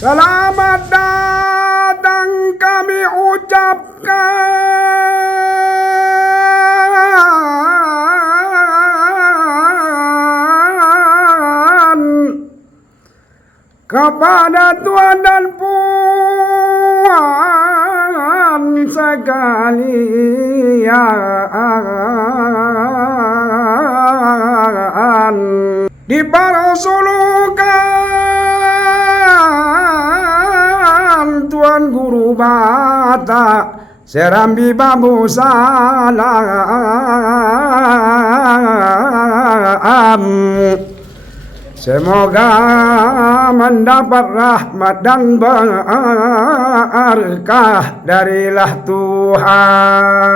Selamat datang kami ucapkan kepada Tuhan dan Puan sekalian, dipersulukan Tuan Guru Batak Serambi Bambu Salam. Semoga mendapat rahmat dan berkah darilah Tuhan.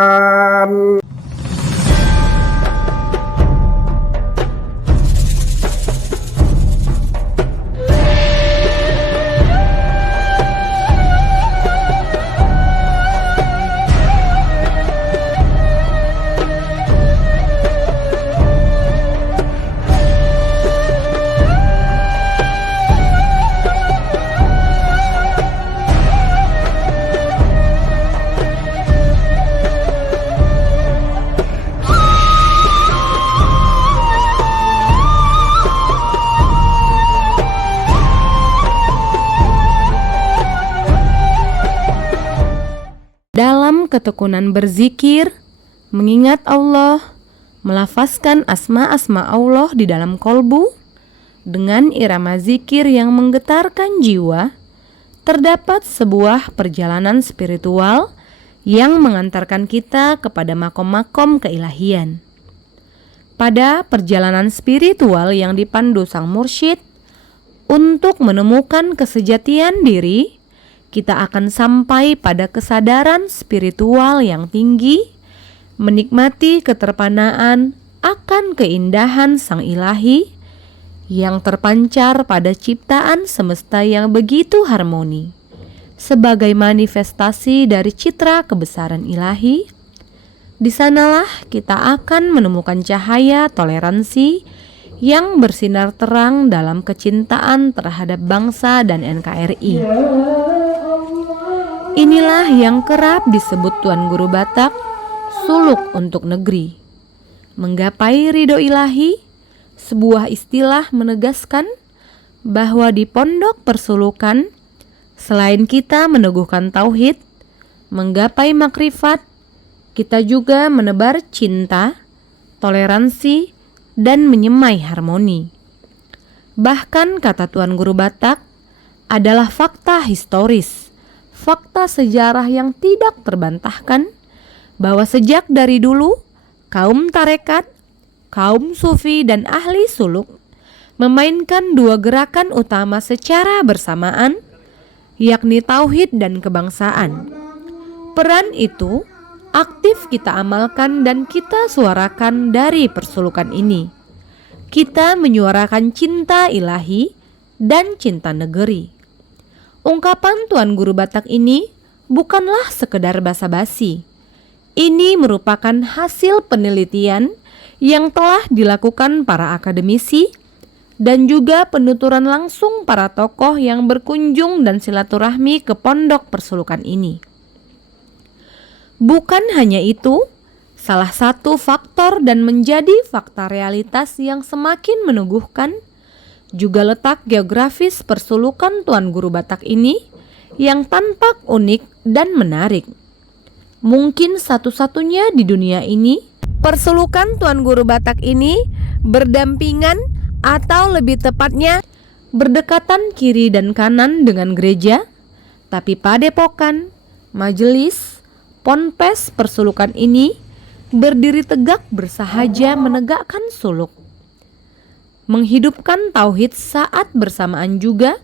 Dalam ketekunan berzikir, mengingat Allah, melafazkan asma-asma Allah di dalam kolbu, dengan irama zikir yang menggetarkan jiwa, terdapat sebuah perjalanan spiritual yang mengantarkan kita kepada makom-makom keilahian. Pada perjalanan spiritual yang dipandu sang mursyid, untuk menemukan kesejatian diri, kita akan sampai pada kesadaran spiritual yang tinggi, menikmati keterpanaan akan keindahan Sang Ilahi yang terpancar pada ciptaan semesta yang begitu harmoni. Sebagai manifestasi dari citra kebesaran Ilahi, di sanalah kita akan menemukan cahaya toleransi yang bersinar terang dalam kecintaan terhadap bangsa dan NKRI. Inilah yang kerap disebut Tuan Guru Batak suluk untuk negeri. Menggapai ridho ilahi, sebuah istilah menegaskan bahwa di pondok persulukan, selain kita meneguhkan tauhid, menggapai makrifat, kita juga menebar cinta, toleransi, dan menyemai harmoni. Bahkan kata Tuan Guru Batak adalah fakta historis, fakta sejarah yang tidak terbantahkan, bahwa sejak dari dulu kaum tarekat, kaum sufi dan ahli suluk memainkan dua gerakan utama secara bersamaan, yakni tauhid dan kebangsaan. Peran itu aktif kita amalkan dan kita suarakan dari persulukan ini. Kita menyuarakan cinta ilahi dan cinta negeri. Ungkapan Tuan Guru Batak ini bukanlah sekedar basa-basi. Ini merupakan hasil penelitian yang telah dilakukan para akademisi dan juga penuturan langsung para tokoh yang berkunjung dan silaturahmi ke pondok persulukan ini. Bukan hanya itu, salah satu faktor dan menjadi fakta realitas yang semakin meneguhkan juga letak geografis persulukan Tuan Guru Batak ini yang tampak unik dan menarik. Mungkin satu-satunya di dunia ini, persulukan Tuan Guru Batak ini berdampingan atau lebih tepatnya berdekatan kiri dan kanan dengan gereja, tapi padepokan, majelis, ponpes persulukan ini berdiri tegak bersahaja menegakkan suluk. Menghidupkan tauhid saat bersamaan juga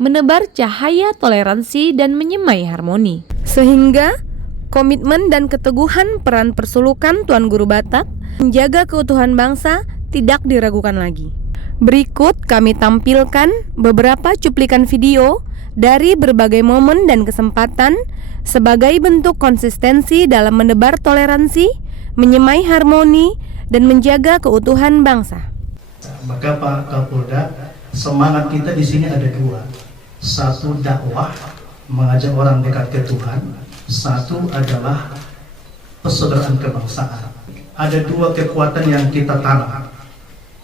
menebar cahaya toleransi dan menyemai harmoni. Sehingga komitmen dan keteguhan peran persulukan Tuan Guru Batak menjaga keutuhan bangsa tidak diragukan lagi. Berikut kami tampilkan beberapa cuplikan video dari berbagai momen dan kesempatan sebagai bentuk konsistensi dalam menebar toleransi, menyemai harmoni, dan menjaga keutuhan bangsa. Maka Pak Kapolda, semangat kita di sini ada dua. Satu dakwah, mengajak orang dekat ke Tuhan. Satu adalah persaudaraan kebangsaan. Ada dua kekuatan yang kita tanam,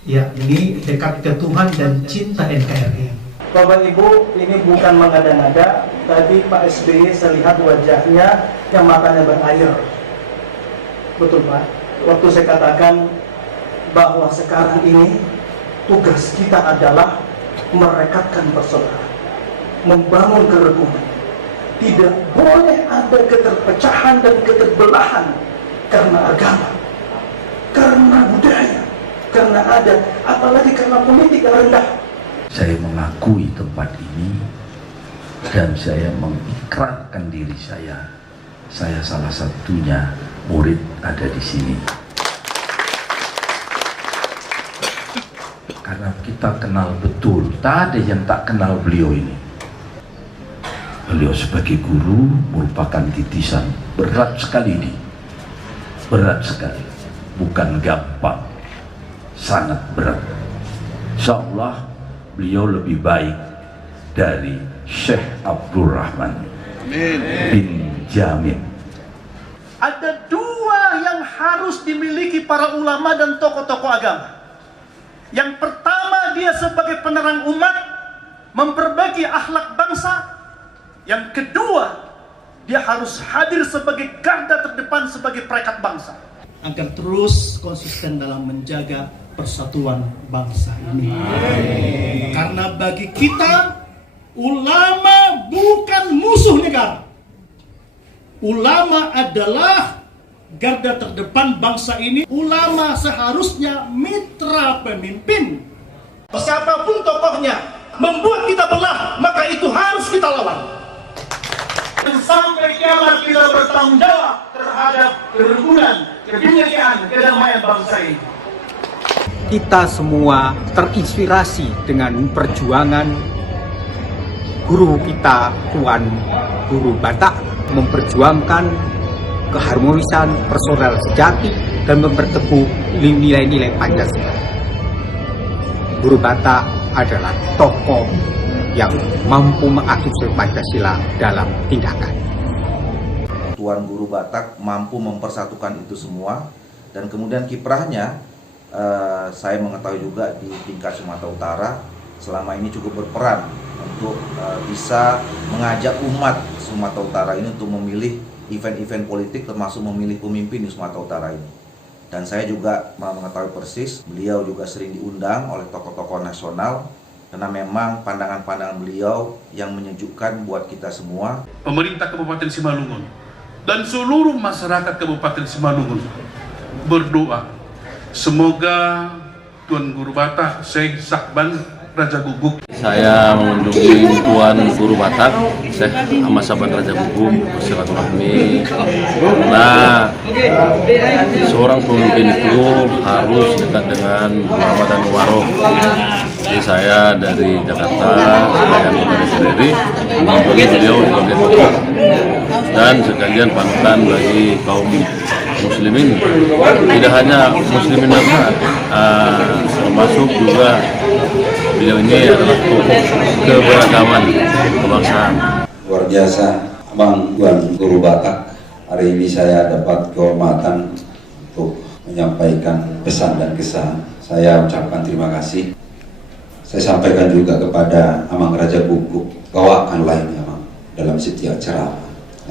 yakni dekat ke Tuhan dan cinta NKRI. Bapak Ibu, ini bukan mengada-ngada. Tadi Pak SBY saya lihat wajahnya yang matanya berair. Betul Pak? Waktu saya katakan bahwa sekarang ini tugas kita adalah merekatkan persaudaraan, membangun kerukunan. Tidak boleh ada keterpecahan dan keterbelahan karena agama, karena budaya, karena adat, apalagi karena politik yang rendah. Saya mengakui tempat ini dan saya mengikrarkan diri saya salah satunya murid ada di sini. Karena kita kenal betul, tak ada yang tak kenal beliau ini. Beliau sebagai guru merupakan titisan berat sekali ini. Berat sekali, bukan gampang, sangat berat. Insya Allah beliau lebih baik dari Syekh Abdul Rahman bin Jamin. Ada dua yang harus dimiliki para ulama dan tokoh-tokoh agama. Yang pertama, dia sebagai penerang umat, memperbaiki akhlak bangsa. Yang kedua, dia harus hadir sebagai garda terdepan sebagai perekat bangsa, agar terus konsisten dalam menjaga persatuan bangsa ini. Karena bagi kita, ulama bukan musuh negara. Ulama adalah garda terdepan bangsa ini. Ulama seharusnya mitra pemimpin. Siapapun tokohnya membuat kita belah, maka itu harus kita lawan. Sampai kiamat kita bertanggung jawab terhadap kerukunan, kebinekaan, kedamaian bangsa ini. Kita semua terinspirasi dengan perjuangan guru kita, Tuan Guru Batak, memperjuangkan keharmonisan persaudaraan sejati dan memperteguh nilai-nilai Pancasila. Guru Batak adalah tokoh yang mampu mengadopsi Pancasila dalam tindakan. Tuan Guru Batak mampu mempersatukan itu semua, dan kemudian kiprahnya saya mengetahui juga di tingkat Sumatera Utara selama ini cukup berperan untuk bisa mengajak umat Sumatera Utara ini untuk memilih event-event politik, termasuk memilih pemimpin di Sumatera Utara ini. Dan saya juga mengetahui persis beliau juga sering diundang oleh tokoh-tokoh nasional, karena memang pandangan-pandangan beliau yang menyejukkan buat kita semua. Pemerintah Kabupaten Simalungun dan seluruh masyarakat Kabupaten Simalungun berdoa semoga Tuan Guru Batak Syekh Sakban Raja Guguk. Saya mengunjungi Tuan Guru Batak Syekh Ahmad Sakban Raja Guguk bersilaturahmi, karena seorang pemimpin itu harus dekat dengan ulama dan waroh. Jadi saya dari Jakarta, saya anggota DPR, mengunjungi beliau sebagai tokoh dan sekalian panutan bagi kaum muslimin. Tidak hanya muslimin saja, termasuk juga beliau ini adalah tokoh keberagaman kebangsaan. Luar biasa, Abang Tuan Guru Batak. Hari ini saya dapat kehormatan untuk menyampaikan pesan dan kesan. Saya ucapkan terima kasih. Saya sampaikan juga kepada Amang Raja Guguk, bawakan lainnya Amang dalam setiap ceramah,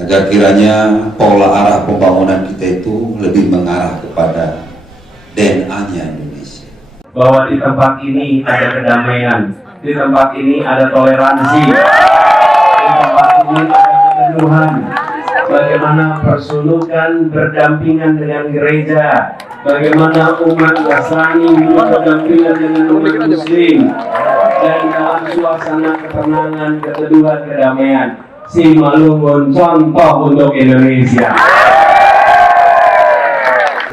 agar kiranya pola arah pembangunan kita itu lebih mengarah kepada DNA-nya Indonesia. Bahwa di tempat ini ada kedamaian, di tempat ini ada toleransi, di tempat ini ada keteduhan. Bagaimana persulukan berdampingan dengan gereja, bagaimana umat Nasrani berdampingan dengan umat Muslim, dan dalam suasana ketenangan, keteduhan, kedamaian. Simalungun contoh untuk Indonesia.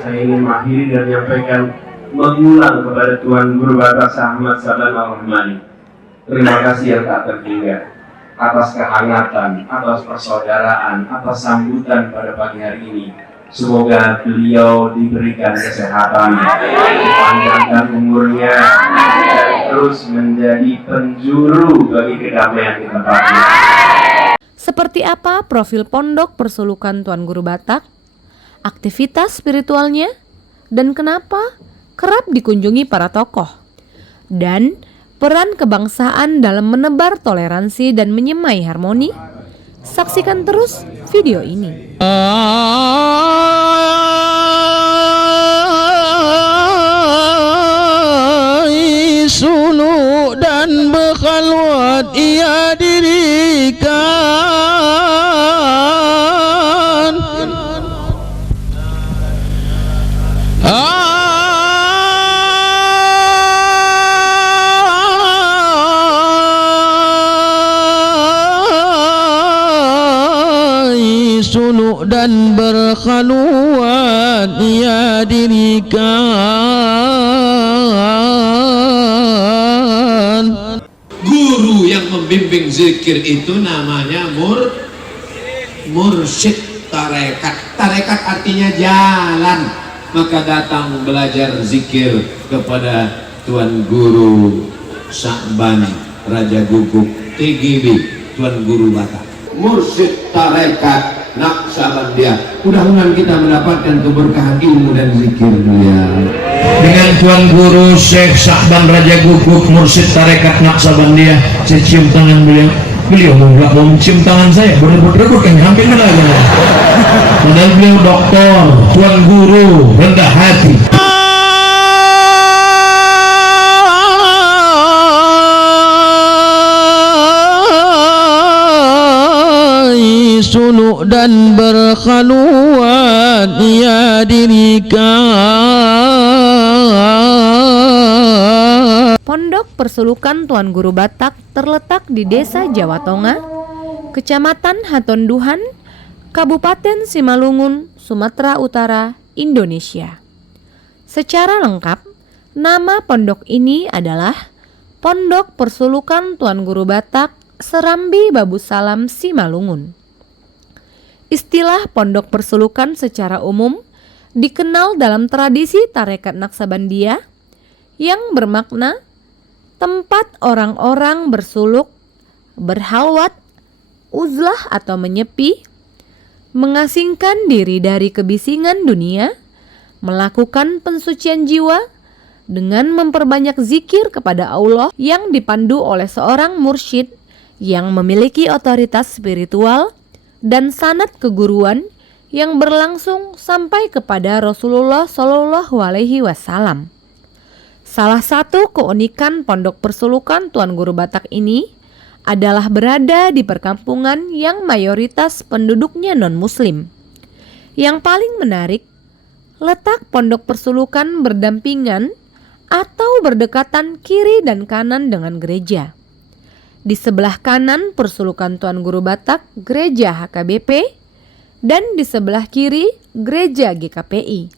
Saya ingin mengakhiri dan mengulang kepada Tuan Guru Batak Ahmad Sakban Al-Rahmani. Terima kasih yang tak terhingga atas kehangatan, atas persaudaraan, atas sambutan pada pagi hari ini. Semoga beliau diberikan kesehatan, dipanjangkan umurnya, dan terus menjadi penjuru bagi kedamaian di tempat ini. Seperti apa profil Pondok Persulukan Tuan Guru Batak, aktivitas spiritualnya, dan kenapa kerap dikunjungi para tokoh, dan peran kebangsaan dalam menebar toleransi dan menyemai harmoni? Saksikan terus video ini. Suluk dan berkhalwat ia dirikan. Suluk dan berkhalwat ia dirikan. Guru yang membimbing zikir itu namanya mursyid tarekat. Tarekat artinya jalan. Maka datang belajar zikir kepada Tuan Guru Sakban Raja Guguk TGB, Tuan Guru Batak. Mursyid tarekat Naksabandia. Mudah-mudahan kita mendapatkan keberkahan ilmu dan zikir beliau. Dengan Tuan Guru Syekh Sakban Raja Guguk Mursyid tarekat Naksabandia, saya cium tangan beliau. Beliau nggak mau mencium tangan saya, berebut-rebut kan, hampir kena aja. Padahal beliau doktor, Tuan Guru rendah hati. Suluk dan berkhalwat ia dirikan. Pondok Persulukan Tuan Guru Batak terletak di Desa Jawa Tengah, Kecamatan Hatonduhan, Kabupaten Simalungun, Sumatera Utara, Indonesia. Secara lengkap, nama pondok ini adalah Pondok Persulukan Tuan Guru Batak Serambi Babu Salam Simalungun. Istilah pondok persulukan secara umum dikenal dalam tradisi tarekat Naksabandia yang bermakna tempat orang-orang bersuluk, berhalwat, uzlah atau menyepi, mengasingkan diri dari kebisingan dunia, melakukan pensucian jiwa dengan memperbanyak zikir kepada Allah yang dipandu oleh seorang mursyid yang memiliki otoritas spiritual dan sanad keguruan yang berlangsung sampai kepada Rasulullah Shallallahu Alaihi Wasallam. Salah satu keunikan Pondok Persulukan Tuan Guru Batak ini adalah berada di perkampungan yang mayoritas penduduknya non-muslim. Yang paling menarik, letak Pondok Persulukan berdampingan atau berdekatan kiri dan kanan dengan gereja. Di sebelah kanan Persulukan Tuan Guru Batak, Gereja HKBP, dan di sebelah kiri Gereja GKPI.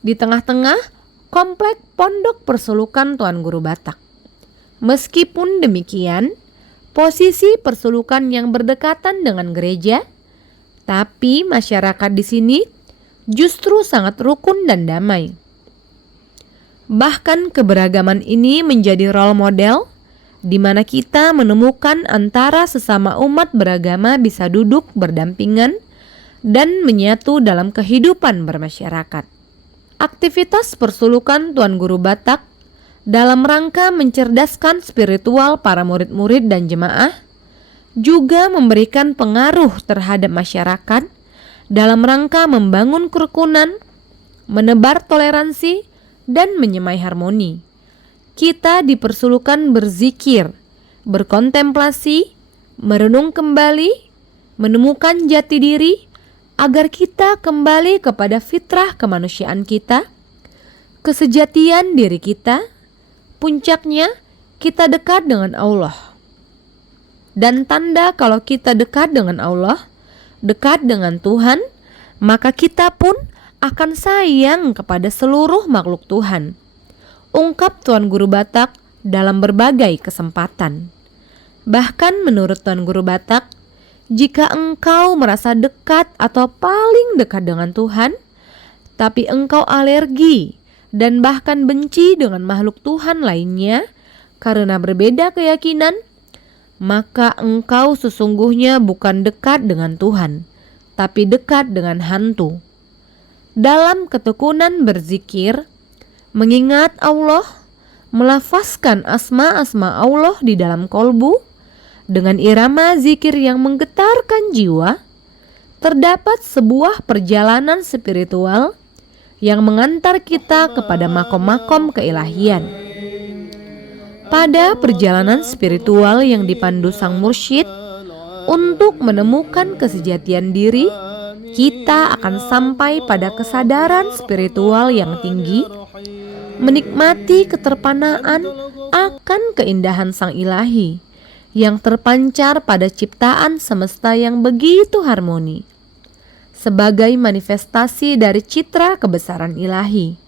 Di tengah-tengah komplek Pondok Persulukan Tuan Guru Batak. Meskipun demikian, posisi persulukan yang berdekatan dengan gereja, tapi masyarakat di sini justru sangat rukun dan damai. Bahkan keberagaman ini menjadi role model di mana kita menemukan antara sesama umat beragama bisa duduk berdampingan dan menyatu dalam kehidupan bermasyarakat. Aktivitas persulukan Tuan Guru Batak dalam rangka mencerdaskan spiritual para murid-murid dan jemaah juga memberikan pengaruh terhadap masyarakat dalam rangka membangun kerukunan, menebar toleransi, dan menyemai harmoni. Kita dipersulukan berzikir, berkontemplasi, merenung kembali, menemukan jati diri, agar kita kembali kepada fitrah kemanusiaan kita, kesejatian diri kita, puncaknya kita dekat dengan Allah. Dan tanda kalau kita dekat dengan Allah, dekat dengan Tuhan, maka kita pun akan sayang kepada seluruh makhluk Tuhan. Ungkap Tuan Guru Batak dalam berbagai kesempatan. Bahkan menurut Tuan Guru Batak, jika engkau merasa dekat atau paling dekat dengan Tuhan, tapi engkau alergi dan bahkan benci dengan makhluk Tuhan lainnya karena berbeda keyakinan, maka engkau sesungguhnya bukan dekat dengan Tuhan, tapi dekat dengan hantu. Dalam ketekunan berzikir, mengingat Allah, melafazkan asma-asma Allah di dalam kolbu, dengan irama zikir yang menggetarkan jiwa, terdapat sebuah perjalanan spiritual yang mengantar kita kepada makom-makom keilahian. Pada perjalanan spiritual yang dipandu sang mursyid untuk menemukan kesejatian diri, kita akan sampai pada kesadaran spiritual yang tinggi, menikmati keterpanaan akan keindahan sang ilahi yang terpancar pada ciptaan semesta yang begitu harmoni, sebagai manifestasi dari citra kebesaran ilahi.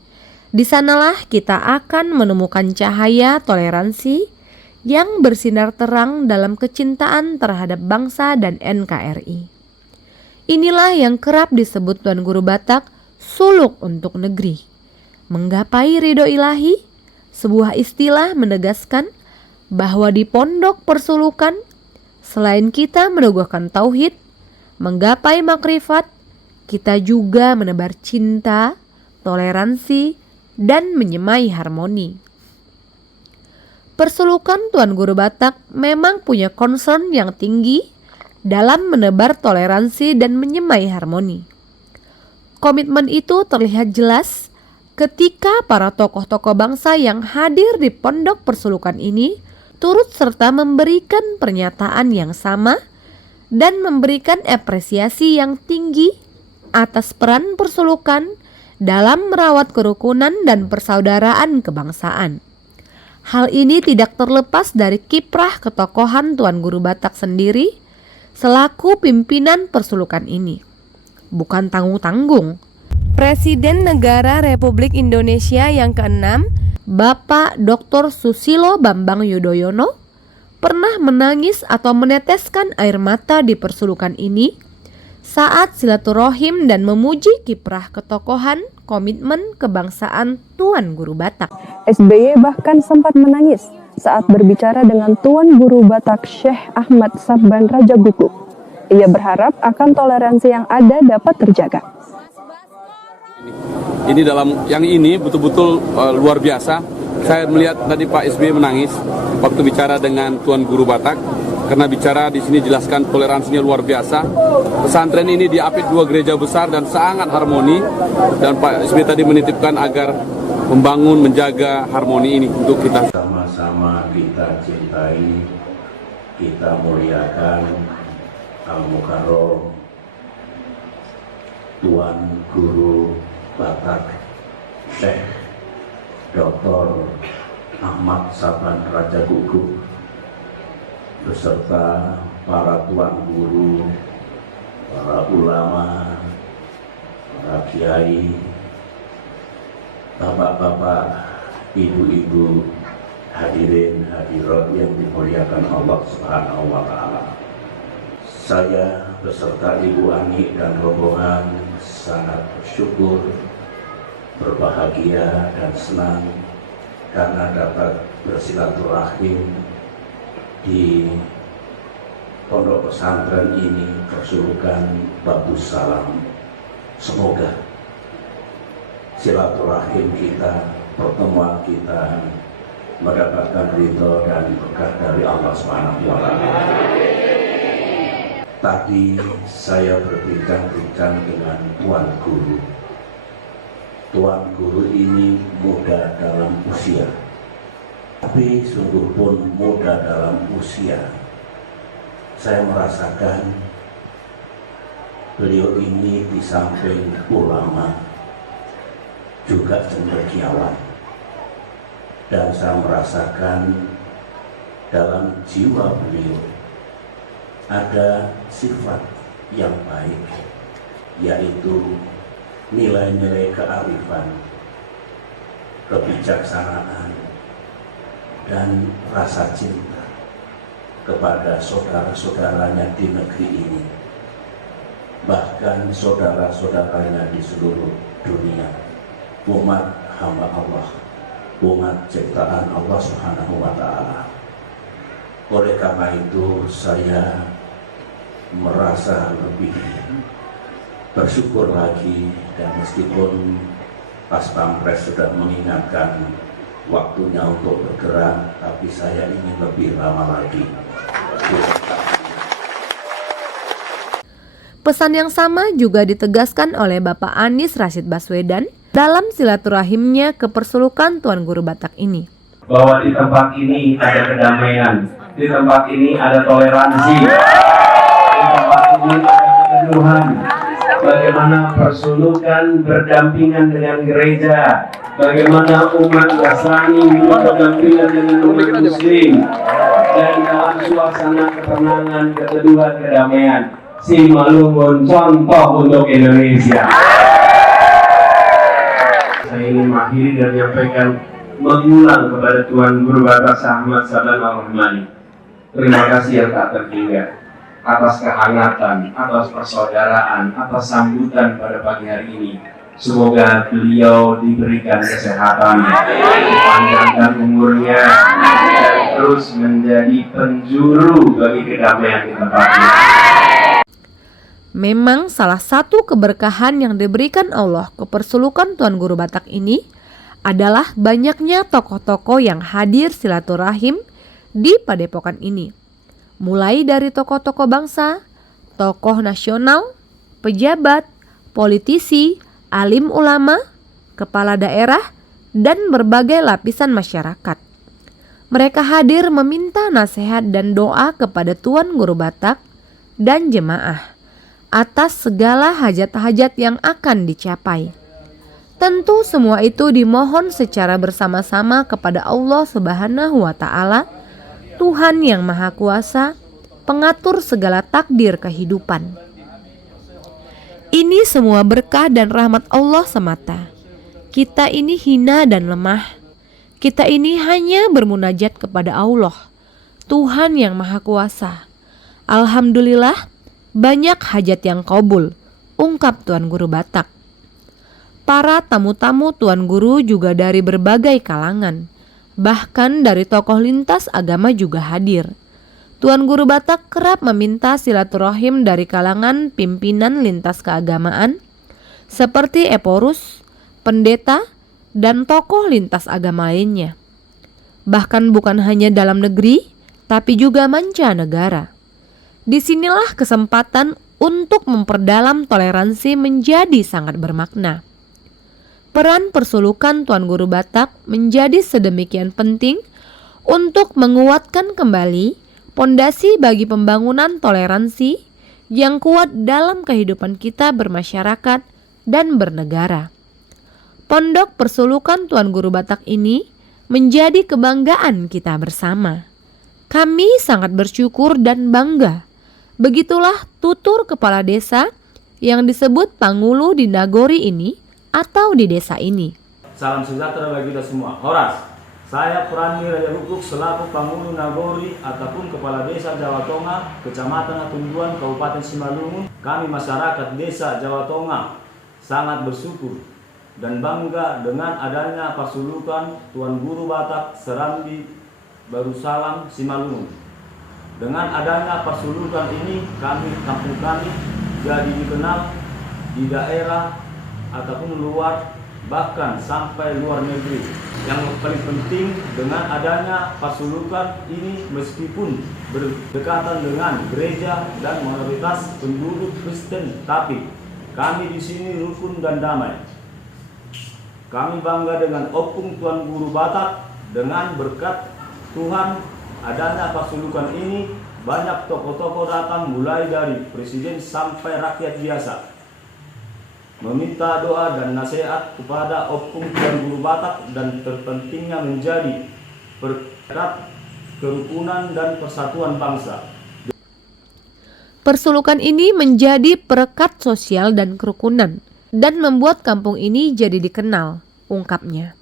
Di sanalah kita akan menemukan cahaya toleransi yang bersinar terang dalam kecintaan terhadap bangsa dan NKRI. Inilah yang kerap disebut Tuan Guru Batak suluk untuk negeri. Menggapai ridho ilahi, sebuah istilah menegaskan bahwa di pondok persulukan, selain kita meneguhkan tauhid, menggapai makrifat, kita juga menebar cinta, toleransi, dan menyemai harmoni. Persulukan Tuan Guru Batak memang punya concern yang tinggi dalam menebar toleransi dan menyemai harmoni. Komitmen itu terlihat jelas ketika para tokoh-tokoh bangsa yang hadir di pondok persulukan ini turut serta memberikan pernyataan yang sama dan memberikan apresiasi yang tinggi atas peran persulukan dalam merawat kerukunan dan persaudaraan kebangsaan. Hal ini tidak terlepas dari kiprah ketokohan Tuan Guru Batak sendiri selaku pimpinan persulukan ini. Bukan tanggung-tanggung, Presiden Negara Republik Indonesia yang ke-6, Bapak Dr. Susilo Bambang Yudhoyono, pernah menangis atau meneteskan air mata di persulukan ini saat silaturahim dan memuji kiprah ketokohan, komitmen kebangsaan Tuan Guru Batak. SBY bahkan sempat menangis saat berbicara dengan Tuan Guru Batak Syekh Ahmad Sabban Raja Guguk. Ia berharap akan toleransi yang ada dapat terjaga. Ini yang ini betul-betul luar biasa. Saya melihat tadi Pak SBY menangis waktu bicara dengan Tuan Guru Batak. Karena bicara di sini jelaskan toleransinya luar biasa. Pesantren ini diapit 2 gereja besar dan sangat harmoni. Dan Pak SBY tadi menitipkan agar membangun, menjaga harmoni ini untuk kita. Sama-sama kita cintai, kita muliakan Al-Mukarram Tuan Guru Batak Syekh Dr. Ahmad Sabban Raja Guguk beserta para tuan guru, para ulama, para kiai, bapak-bapak, ibu-ibu, hadirin hadirat yang dimuliakan Allah Subhanahu wa Ta'ala. Saya beserta Ibu Ani dan rombongan sangat bersyukur, berbahagia dan senang karena dapat bersilaturahim di pondok pesantren ini, persulukan Babus Salam. Semoga silaturahim kita, pertemuan kita mendapatkan ridho dan berkah dari Allah Subhanahu wa Ta'ala. Tadi saya berbincang-bincang dengan Tuan Guru. Tuan Guru ini muda dalam usia, tapi sungguh pun muda dalam usia. Saya merasakan beliau ini di samping ulama juga cendekiawan, dan saya merasakan dalam jiwa beliau ada sifat yang baik, yaitu nilai-nilai kearifan, kebijaksanaan, dan rasa cinta kepada saudara-saudaranya di negeri ini, bahkan saudara-saudaranya di seluruh dunia, umat hamba Allah, umat ciptaan Allah Subhanahu wa Ta'ala. Oleh karena itu saya merasa lebih bersyukur lagi, dan meskipun Pas Pampres sudah mengingatkan waktunya untuk bergerak, tapi saya ingin lebih lama lagi. Pesan yang sama juga ditegaskan oleh Bapak Anies Rashid Baswedan dalam silaturahimnya ke Persulukan Tuan Guru Batak ini. Bahwa di tempat ini ada kedamaian, di tempat ini ada toleransi, di tempat ini ada keteduhan. Bagaimana persulukan berdampingan dengan gereja, bagaimana umat Nasrani berdampingan dengan umat Muslim, dan dalam suasana ketenangan, keteduhan, kedamaian. Simalungun contoh untuk Indonesia. Saya ingin mengakhiri dan menyampaikan, mengulang kepada Tuan Guru Batak Ahmad Sabban Al-Rahmani. Terima kasih yang tak terhingga atas kehangatan, atas persaudaraan, atas sambutan pada pagi hari ini. Semoga beliau diberikan kesehatan, dipanjangkan umurnya, dan terus menjadi penjuru bagi kedamaian di tempat ini. Memang salah satu keberkahan yang diberikan Allah ke Persulukan Tuan Guru Batak ini adalah banyaknya tokoh-tokoh yang hadir silaturahim di padepokan ini. Mulai dari tokoh-tokoh bangsa, tokoh nasional, pejabat, politisi, alim ulama, kepala daerah, dan berbagai lapisan masyarakat. Mereka hadir meminta nasihat dan doa kepada Tuan Guru Batak dan jemaah atas segala hajat-hajat yang akan dicapai. Tentu semua itu dimohon secara bersama-sama kepada Allah Subhanahu wa Ta'ala, Tuhan yang Maha Kuasa, pengatur segala takdir kehidupan. Ini semua berkah dan rahmat Allah semata. Kita ini hina dan lemah. Kita ini hanya bermunajat kepada Allah, Tuhan yang Maha Kuasa. Alhamdulillah, banyak hajat yang qabul, ungkap Tuan Guru Batak. Para tamu-tamu Tuan Guru juga dari berbagai kalangan, bahkan dari tokoh lintas agama juga hadir. Tuan Guru Batak kerap meminta silaturahim dari kalangan pimpinan lintas keagamaan seperti eporus, pendeta, dan tokoh lintas agama lainnya. Bahkan bukan hanya dalam negeri, tapi juga mancanegara. Disinilah kesempatan untuk memperdalam toleransi menjadi sangat bermakna. Peran Persulukan Tuan Guru Batak menjadi sedemikian penting untuk menguatkan kembali pondasi bagi pembangunan toleransi yang kuat dalam kehidupan kita bermasyarakat dan bernegara. Pondok Persulukan Tuan Guru Batak ini menjadi kebanggaan kita bersama. Kami sangat bersyukur dan bangga. Begitulah tutur kepala desa yang disebut Pangulu di Nagori ini atau di desa ini. Salam sejahtera bagi kita semua. Horas, saya Prani Raja Guguk selaku Pangulu Nagori ataupun Kepala Desa Jawa Tengah, Kecamatan Atunduan, Kabupaten Simalungun. Kami masyarakat Desa Jawa Tengah sangat bersyukur dan bangga dengan adanya Persulukan Tuan Guru Batak Serambi Darussalam Simalungun. Dengan adanya persulukan ini, kampung kami jadi dikenal di daerah ataupun luar, bahkan sampai luar negeri. Yang paling penting dengan adanya persulukan ini, meskipun berdekatan dengan gereja dan mayoritas penduduk Kristen, tapi kami di sini rukun dan damai. Kami bangga dengan opung Tuan Guru Batak. Dengan berkat Tuhan adanya persulukan ini, banyak tokoh-tokoh datang mulai dari presiden sampai rakyat biasa, meminta doa dan nasihat kepada opung Tuan Guru Batak, dan terpentingnya menjadi perekat kerukunan dan persatuan bangsa. Persulukan ini menjadi perekat sosial dan kerukunan dan membuat kampung ini jadi dikenal, ungkapnya.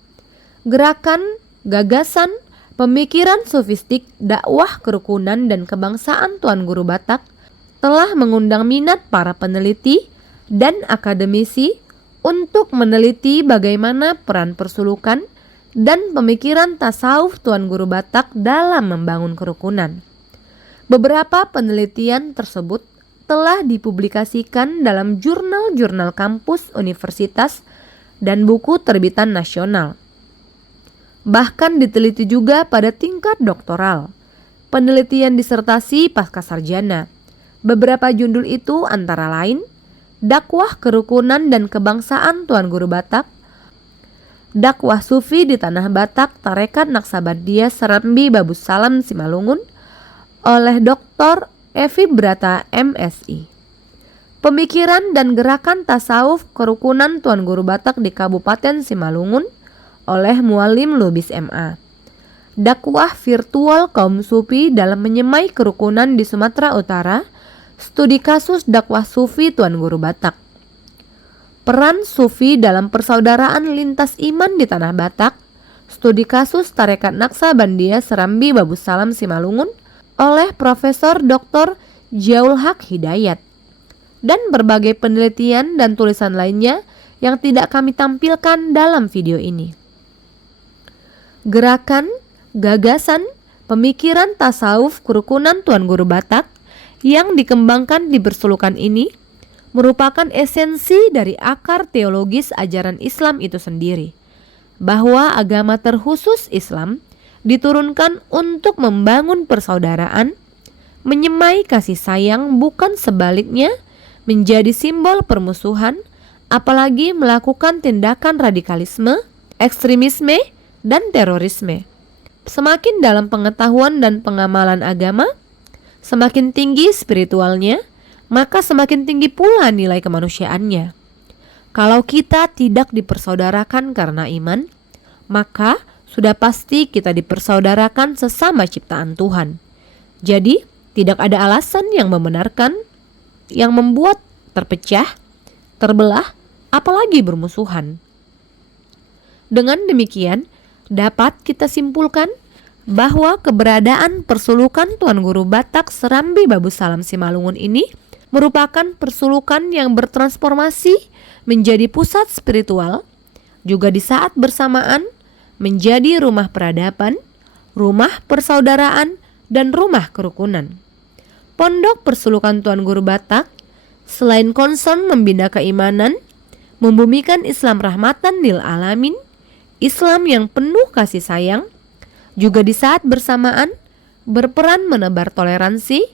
Gerakan, gagasan, pemikiran sofistik, dakwah kerukunan dan kebangsaan Tuan Guru Batak telah mengundang minat para peneliti dan akademisi untuk meneliti bagaimana peran persulukan dan pemikiran tasawuf Tuan Guru Batak dalam membangun kerukunan. Beberapa penelitian tersebut telah dipublikasikan dalam jurnal-jurnal kampus, universitas, dan buku terbitan nasional. Bahkan diteliti juga pada tingkat doktoral, penelitian disertasi pasca sarjana. Beberapa judul itu antara lain Dakwah Kerukunan dan Kebangsaan Tuan Guru Batak, Dakwah Sufi di Tanah Batak Tarekat Naksabandia Serambi Babus Salam Simalungun oleh Dr. Evi Brata MSI. Pemikiran dan Gerakan Tasawuf Kerukunan Tuan Guru Batak di Kabupaten Simalungun oleh Mualim Lubis MA. Dakwah Virtual Kaum Sufi dalam Menyemai Kerukunan di Sumatera Utara, Studi Kasus Dakwah Sufi Tuan Guru Batak. Peran Sufi dalam Persaudaraan Lintas Iman di Tanah Batak, Studi Kasus Tarekat Naksabandia Serambi Babus Salam Simalungun oleh Profesor Dr. Jaul Haq Hidayat, dan berbagai penelitian dan tulisan lainnya yang tidak kami tampilkan dalam video ini. Gerakan, gagasan, pemikiran tasawuf kerukunan Tuan Guru Batak yang dikembangkan di Bersulukan ini merupakan esensi dari akar teologis ajaran Islam itu sendiri, bahwa agama terkhusus Islam diturunkan untuk membangun persaudaraan, menyemai kasih sayang, bukan sebaliknya menjadi simbol permusuhan, apalagi melakukan tindakan radikalisme, ekstremisme, dan terorisme. Semakin dalam pengetahuan dan pengamalan agama, semakin tinggi spiritualnya, maka semakin tinggi pula nilai kemanusiaannya. Kalau kita tidak dipersaudarakan karena iman, maka sudah pasti kita dipersaudarakan sesama ciptaan Tuhan. Jadi, tidak ada alasan yang membenarkan, yang membuat terpecah, terbelah, apalagi bermusuhan. Dengan demikian, dapat kita simpulkan bahwa keberadaan Persulukan Tuan Guru Batak Serambi Babus Salam Simalungun ini merupakan persulukan yang bertransformasi menjadi pusat spiritual, juga di saat bersamaan menjadi rumah peradaban, rumah persaudaraan, dan rumah kerukunan. Pondok Persulukan Tuan Guru Batak selain concern membina keimanan, membumikan Islam rahmatan lil alamin, Islam yang penuh kasih sayang, juga di saat bersamaan berperan menebar toleransi,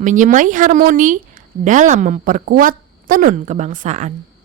menyemai harmoni dalam memperkuat tenun kebangsaan.